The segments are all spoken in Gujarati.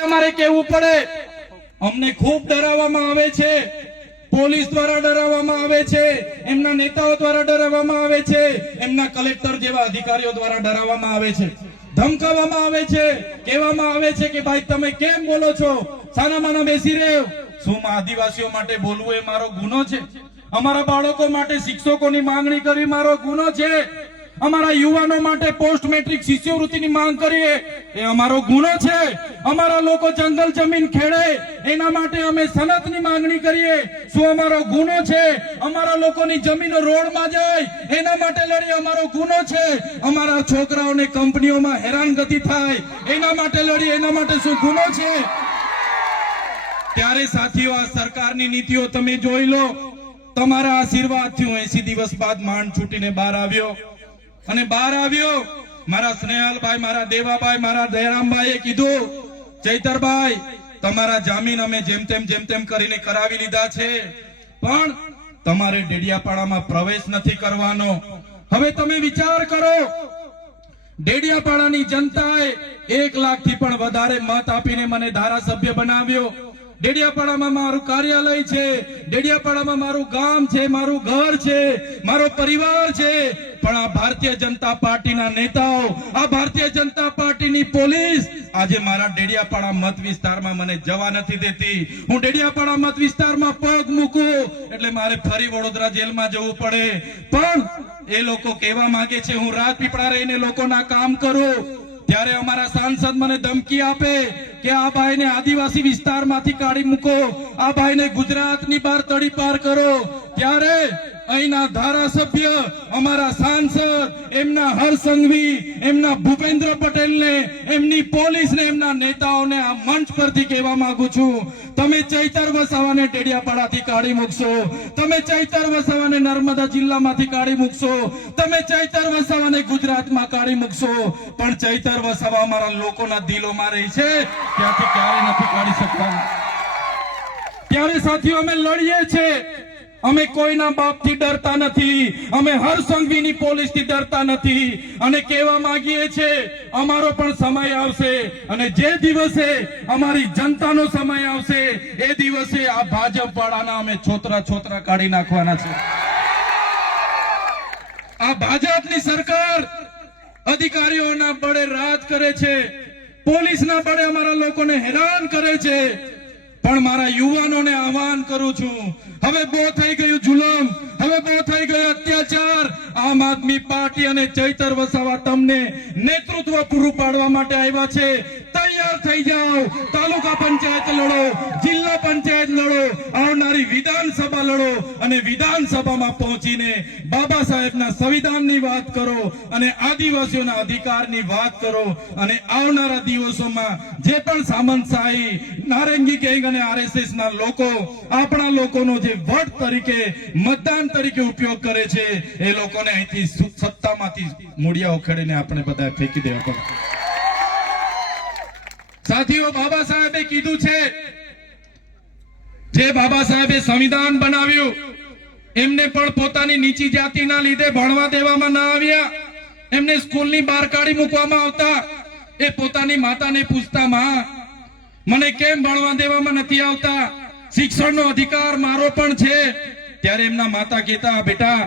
તમારે કહેવું પડે, અમને ખૂબ ડરાવવામાં આવે છે, પોલીસ દ્વારા ડરાવવામાં આવે છે, એમના નેતાઓ દ્વારા ડરાવવામાં આવે છે, એમના કલેક્ટર જેવા અધિકારીઓ દ્વારા ડરાવવામાં આવે છે, ધમકાવવામાં આવે છે, કહેવામાં આવે છે કે ભાઈ તમે કેમ બોલો છો, સાનામાના બેસી રહ્યો. શું આદિવાસીઓ માટે બોલવું એ મારો ગુનો છે? અમારા બાળકો માટે શિક્ષકોની માંગણી કરવી મારો ગુનો છે? અમારા યુવાનો માટે પોસ્ટ મેટ્રિક શિષ્યવૃત્તિની માંગ કરીએ એ અમારો ગુનો છે? અમારા લોકો જંગલ જમીન ખેડે એના માટે અમે સનતની માંગણી કરીએ શું અમારો ગુનો છે? અમારા લોકોની જમીનો રોડમાં જાય એના માટે લડીએ અમારો ગુનો છે? અમારા છોકરાઓને કંપનીઓમાં હેરાનગતિ થાય એના માટે લડીએ એના માટે શું ગુનો છે? ત્યારે સાથીઓ, આ સરકારની નીતિઓ તમે જોઈ લો. તમારા આશીર્વાદથી 80 દિવસ બાદ માંડ છૂટીને બહાર આવ્યો. અને બહાર આવ્યો, મારા સ્નેહલભાઈ, મારા દેવાભાઈ, મારા દયારામભાઈએ કીધું, ચૈતરભાઈ તમારા જામીન અમે જેમ તેમ કરીને કરાવી લીધા છે, પણ તમારે ડેડિયાપાડામાં પ્રવેશ નથી કરવાનો. હવે તમે વિચાર કરો, ડેડિયાપાડાની જનતાએ 1 લાખથી પણ વધારે મત આપીને મને ધારાસભ્ય બનાવ્યો. ડેડિયાપાડામાં મારું કાર્યાલય છે, ડેડિયાપાડામાં મારું ગામ છે, મારું ઘર છે, મારો પરિવાર છે, પણ આ ભારતીય જનતા પાર્ટીના નેતાઓ, આ ભારતીય જનતા પાર્ટીની પોલીસ આજે મારા ડેડિયાપાડા મત વિસ્તારમાં મને જવા નથી દેતી. હું ડેડિયાપાડા મત વિસ્તારમાં પગ મૂકું એટલે મારે ફરી વડોદરા જેલમાં જવું પડે. પણ એ લોકો કહેવા માંગે છે હું રાજપીપળા રહીને લોકોના કામ કરું. ત્યારે અમારા સાંસદ મને ધમકી આપે કે આ ભાઈને આદિવાસી વિસ્તારમાંથી કાઢી મૂકો, આ ભાઈને ગુજરાતની બહાર તડી પાર કરો. ત્યારે અહીંના ધારાસભ્ય, અમારા સાંસદ, એમના હરસંઘવી, એમના ભૂપેન્દ્ર પટેલને, એમની પોલીસને, એમના નેતાઓને આ મંચ પરથી કહેવા માંગુ છું, તમે ચૈતર વસાવાને ડેડિયાપાડાથી કાઢી મૂકશો, તમે ચૈતર વસાવાને નર્મદા જિલ્લામાંથી કાઢી મૂકશો, તમે ચૈતર વસાવાને ગુજરાતમાં કાઢી મૂકશો, પણ ચૈતર વસાવા અમારા લોકોના દિલોમાં રહી છે, ત્યાંથી ક્યારે નથી કાઢી શકતા. ત્યારે સાથીઓ અમે લડીએ છીએ. અમે કોઈના બાપથી ડરતા નથી, અમે હરસંઘવીની પોલીસથી ડરતા નથી. અને કહેવા માંગીએ છીએ અમારો પણ સમય આવશે, અને જે દિવસે અમારી જનતાનો સમય આવશે એ દિવસે આ ભાજપ વાળાના અમે છોતરા કાઢી નાખવાના છે. આ ભાજપની સરકાર અધિકારીઓના બળે રાજ કરે છે, પોલીસના બળે અમારા લોકોને હેરાન કરે છે. પણ મારા યુવાનોને આહવાન કરું છું, હવે બહુ થઈ ગયું જુલમ, હવે બહુ થઈ ગયો અત્યાચાર. આમ આદમી પાર્ટી અને ચૈતર વસાવા તમને નેતૃત્વ પૂરું પાડવા માટે આવ્યા છે. તૈયાર થઈ જાઓ, તાલુકા પંચાયત લડો, જિલ્લા પંચાયત લડો, આવનારી વિધાનસભા લડો, અને વિધાનસભામાં પહોંચીને બાબા સાહેબના સંવિધાનની વાત કરો અને આદિવાસીઓના અધિકારની વાત કરો. અને આવનારા દિવસોમાં જે પણ સામંતશાહી, નારંગી ગેંગ અને આરએસએસ ના લોકો આપણા લોકોનો જે વોટ તરીકે, મતદાન તરીકે ઉપયોગ કરે છે, એ લોકોને અહીંથી સત્તામાંથી મૂળિયા ઉખેડીને આપણે બધા ફેંકી દેવા પડે. સાથીઓ, બાબા સાહેબે કીધું છે, જે બાબા સાહેબે સંવિધાન બનાવ્યું એમને પણ પોતાની નીચી જાતિના લીધે ભણવા દેવામાં ના આવ્યા, એમને સ્કૂલની બહાર કાઢી મૂકવામાં આવતા. એ પોતાની માતાને પૂછતા, માં મને કેમ ભણવા દેવામાં નથી આવતા, શિક્ષણનો અધિકાર મારો પણ છે. ત્યારે એમના માતા કહેતા, બેટા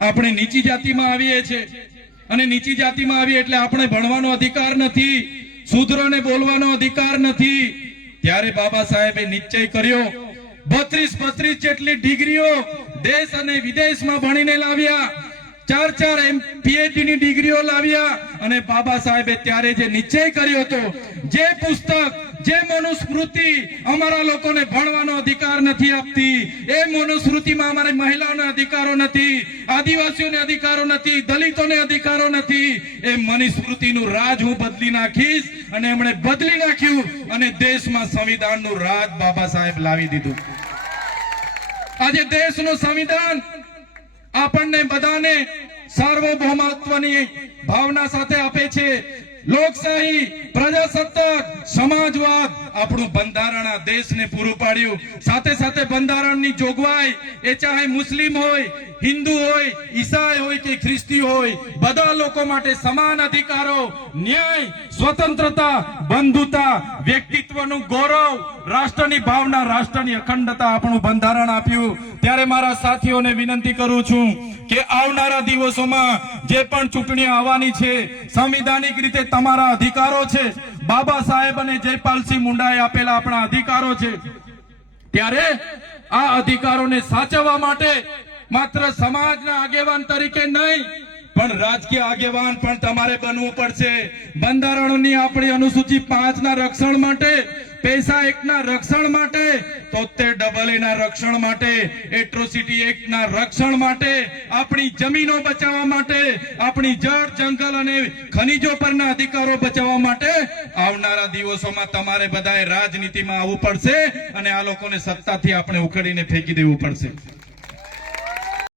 આપણે નીચી જાતિમાં આવીએ છીએ, અને નીચી જાતિમાં આવીએ એટલે આપણે ભણવાનો અધિકાર નથી, શૂદ્રને બોલવાનો અધિકાર નથી. ત્યારે બાબા સાહેબે નિશ્ચય કર્યો, 32 જેટલી ડિગ્રીઓ દેશ અને વિદેશમાં ભણીને લાવ્યા, 4 PhD ની ડિગ્રીઓ લાવ્યા. અને બાબા સાહેબે ત્યારે જે નિશ્ચય કર્યો હતો, જે પુસ્તક, જે મનુસ્મૃતિ અમારા લોકોને ભણવાનો અધિકાર નથી આપતી, એ મનુસ્મૃતિમાં અમારી મહિલાઓના અધિકારો નથી, આદિવાસીઓને અધિકારો નથી, દલિતોને અધિકારો નથી, એ મનુસ્મૃતિનું રાજ હું બદલી નાખીશ. અને એમણે બદલી નાખ્યું અને દેશમાં સંવિધાનનું રાજ બાબા સાહેબ લાવી દીધું. આજે દેશનું સંવિધાન આપણને બધાને સાર્વભૌમત્વની ભાવના સાથે આપે છે. લોકશાહી, પ્રજાસત્તાક, સમાજવાદ આપણું બંધારણ આ દેશને પૂરું પાડ્યું. સાથે સાથે બંધારણની જોગવાઈ એ ચાહે મુસ્લિમ હોય, હિન્દુ હોય, ઈસાઈ હોય કે ખ્રિસ્તી હોય, બધા લોકો માટે સમાન અધિકારો, ન્યાય, સ્વતંત્રતા, બંધુતા, વ્યક્તિત્વનું ગૌરવ, રાષ્ટ્રની ભાવના, રાષ્ટ્રની અખંડતા આપણું બંધારણ આપ્યું. ત્યારે મારા સાથીઓને વિનંતી કરું છું કે આવનારા દિવસોમાં જે પણ ચૂંટણીઓ આવવાની છે, સંવિધાનિક રીતે તમારા અધિકારો છે, બાબા સાહેબ અને જયપાલસિંહ મુંડાએ આપેલા આપણા અધિકારો છે. ત્યારે આ અધિકારોને સાચવવા માટે માત્ર સમાજના આગેવાન તરીકે નહીં પણ રાજકીય આગેવાન પણ તમારે બનવું પડશે. બંધારણની આપણી અનુસૂચિ 5 ના રક્ષણ માટે, પૈસા એક્ટના રક્ષણ માટે, 73AA ના રક્ષણ માટે, એટ્રોસિટી એક્ટના રક્ષણ માટે, આપણી જમીનો બચાવવા માટે, આપણી જળ, જંગલ અને ખનીજો પરના અધિકારો બચાવવા માટે આવનારા દિવસોમાં તમારે બધાએ રાજનીતિમાં આવવું પડશે અને આ લોકોને સત્તાથી આપણે ઉખેડીને ફેંકી દેવું પડશે.